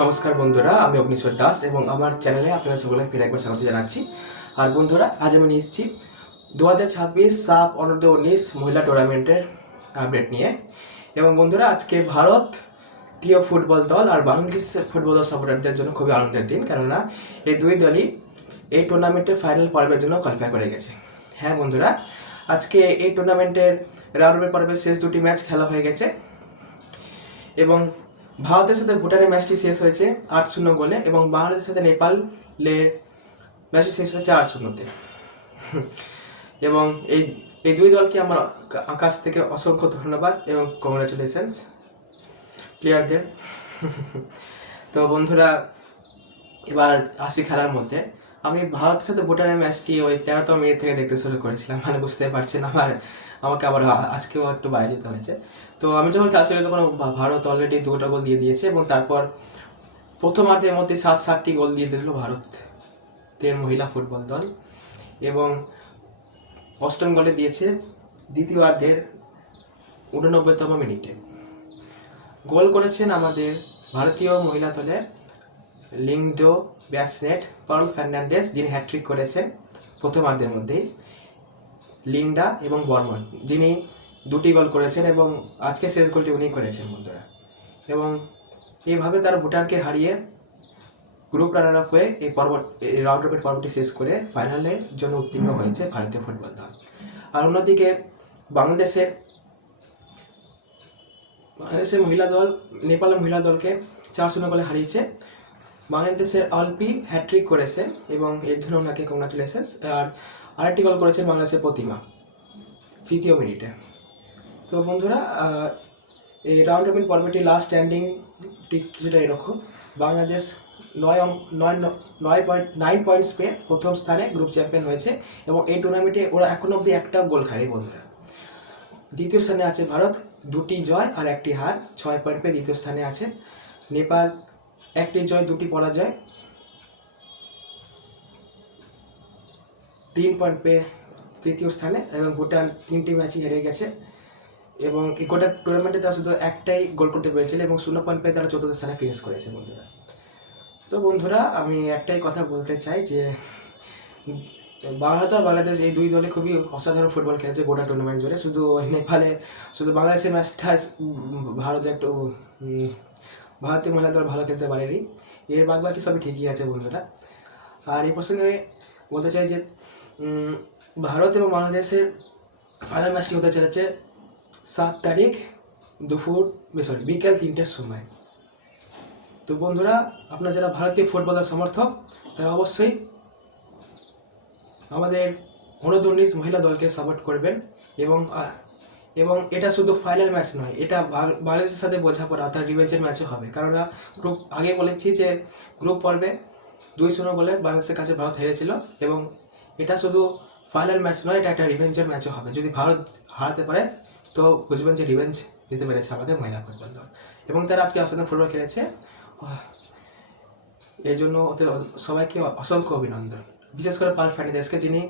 নমস্কার বন্ধুরা, আমি অগ্নিশ্বর দাস এবং আমার চ্যানেলে আপনারা সকলে ফিরে একবার স্বাগত জানাচ্ছি। আর বন্ধুরা, আজ আমি নিয়ে এসেছি 2026 সাফ অনূর্ধ্ব 19 মহিলা টুর্নামেন্টের আপডেট নিয়ে। এবং বন্ধুরা, আজকে ভারত প্রিয় ফুটবল দল আর বাংলাদেশ ফুটবল দল সাপোর্টারদের জন্য খুবই আনন্দের দিন, কেননা এই দুই দলই এই টুর্নামেন্টের ফাইনাল পর্বের জন্য কোয়ালিফাই করে গেছে। হ্যাঁ বন্ধুরা, আজকে এই টুর্নামেন্টের রাউন্ড রবিন পর্বের শেষ দুটি ম্যাচ খেলা হয়ে গেছে এবং ভারতের সাথে ভুটানের ম্যাচটি শেষ হয়েছে 8-0 গোলে এবং বাংলাদেশের সাথে নেপালের ম্যাচটি শেষ হয়েছে 8-0-তে। এবং এই এই দুই দলকে আমার আকাশ থেকে অসংখ্য ধন্যবাদ এবং কংগ্রাচুলেশনস প্লেয়ারদের। তো বন্ধুরা, এবার আসি খেলার মধ্যে। আমি ভারতের সাথে ভুটানের ম্যাচটি ওই 13তম মিনিট থেকে দেখতে শুরু করেছিলাম, মানে বুঝতে পারছেন আমাকে আবার আজকেও একটু বাইরে যেতে হয়েছে। তো আমি যখন ক্লাসে তখন ভারত অলরেডি 2টা গোল দিয়ে দিয়েছে এবং তারপর প্রথমার্ধের মধ্যে 7-7টি গোল দিয়ে দিল ভারতের মহিলা ফুটবল দল এবং অষ্টম গোলে দিয়েছে দ্বিতীয়ার্ধের 89তম মিনিটে। গোল করেছেন আমাদের ভারতীয় মহিলা দলে লিংডো ব্যাসনেট, পার্ল ফার্নান্ডেস, যিনি হ্যাট্রিক করেছেন প্রথমার্ধের মধ্যেই, লিন্ডা এবং বর্মন, যিনি 2টি গোল করেছেন এবং আজকে শেষ গোলটি উনি করেছেন বন্ধুরা। এবং এইভাবে তারা ভুটানকে হারিয়ে গ্রুপ রানার আপ হয়ে এই রাউন্ড রবিন পর্বটি শেষ করে ফাইনালের জন্য উত্তীর্ণ হয়েছে ভারতীয় ফুটবল দল। আর অন্যদিকে বাংলাদেশের মহিলা দল নেপালের মহিলা দলকে 4-0 গোলে হারিয়েছে। বাংলাদেশের অল্পি হ্যাট্রিক করেছেন এবং এর জন্য ওনাকে কংগ্রাচুলেশনস। আর আরেকটি গোল করেছেন বাংলাদেশের প্রতিমা 3য় মিনিটে। তো বন্ধুরা, এই রাউন্ড রবিন পর্বটি লাস্ট স্ট্যান্ডিংটি কিছুটা এরকম। বাংলাদেশ 9 পয়েন্টস পেয়ে প্রথম স্থানে গ্রুপ চ্যাম্পিয়ন হয়েছে এবং এই টুর্নামেন্টে ওরা এখনো অবধি একটাও গোল খায়নি বন্ধুরা। দ্বিতীয় স্থানে আছে ভারত, 2টি জয় আর 1টি হার, 6 পয়েন্ট পেয়ে দ্বিতীয় স্থানে আছে। নেপাল 1টি জয় 2টি পরাজয়, 3 পয়েন্ট পেয়ে তৃতীয় স্থানে এবং ভুটান 3টি ম্যাচই হেরে গেছে এবং এই গোটা টুর্নামেন্টে তারা শুধু একটাই গোল করতে পেরেছিল এবং 0 পয়েন্ট পেয়ে তারা চতুর্থ স্থানে ফিনিশ করেছে বন্ধুরা। তো বন্ধুরা, আমি একটাই কথা বলতে চাই যে ভারত আর বাংলাদেশ এই দুই দলে খুবই অসাধারণ ফুটবল খেলেছে গোটা টুর্নামেন্ট জুড়ে। শুধু নেপালে শুধু বাংলাদেশের ম্যাচটা ভারত একটু ভারতীয় মহিলা দল ভালো খেলতে পারেনি, এর বাকি সবই ঠিকই আছে বন্ধুরা। আর এই প্রসঙ্গে বলতে চাই যে ভারত এবং বাংলাদেশের ফাইনাল ম্যাচটি হতে চলেছে 7 তারিখ বিকেল 3টের সময়। তো বন্ধুরা, আপনারা যারা ভারতীয় ফুটবলের সমর্থক তারা অবশ্যই আমাদের অনূর্ধ্ব 19 মহিলা দলকে সাপোর্ট করবেন এবং এটা শুধু ফাইনাল ম্যাচ নয়, এটা বাংলাদেশের সাথে বোঝাপড়া অর্থাৎ রিভেঞ্জের ম্যাচও হবে। কারণ গ্রুপ আগে বলেছি যে গ্রুপ পর্বে 2-0 গোলে বাংলাদেশের কাছে ভারত হেরেছিল এবং এটা শুধু ফাইনাল ম্যাচ নয়, এটা একটা রিভেঞ্জের ম্যাচও হবে। যদি ভারত হারাতে পারে তো বুঝবেন যে রিভেঞ্জ দিতে পেরেছে আমাদের মহিলা ফুটবল দল এবং তারা আজকে অসাধারণ ফুটবল খেলেছে। এই জন্য ওদের সবাইকে অসংখ্য অভিনন্দন, বিশেষ করে পার্ল ফার্নান্ডেসকে, যিনি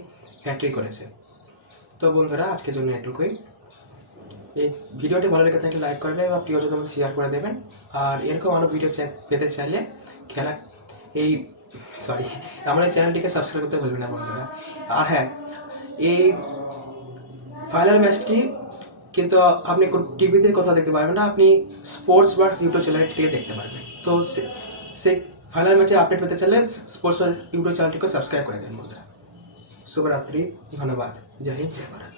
হ্যাট্রিক করেছে। তো বন্ধুরা, আজকের জন্য এটুকুই। এই ভিডিওটি ভালো লেগে থাকলে লাইক করবেন এবং প্রিয়জনদের মধ্যে শেয়ার করে দেবেন। আর এরকম আরও ভিডিও পেতে চাইলে আমার এই চ্যানেলটিকে সাবস্ক্রাইব করতে ভুলবেন না বন্ধুরা। আর হ্যাঁ, এই ফাইনাল ম্যাচটি কিন্তু আপনি টিভিতে কোথাও দেখতে পারবেন না, আপনি স্পোর্টস বার্স ইউটিউব চ্যানেলটিকে দেখতে পারবেন। তো সেই ফাইনাল ম্যাচে আপডেট পেতে চাইলে স্পোর্টস ইউটিউব চ্যানেলটিকে সাবস্ক্রাইব করে দেবেন বন্ধুরা। শুভরাত্রি, ধন্যবাদ, জয় হিন্দ, জয় ভারত।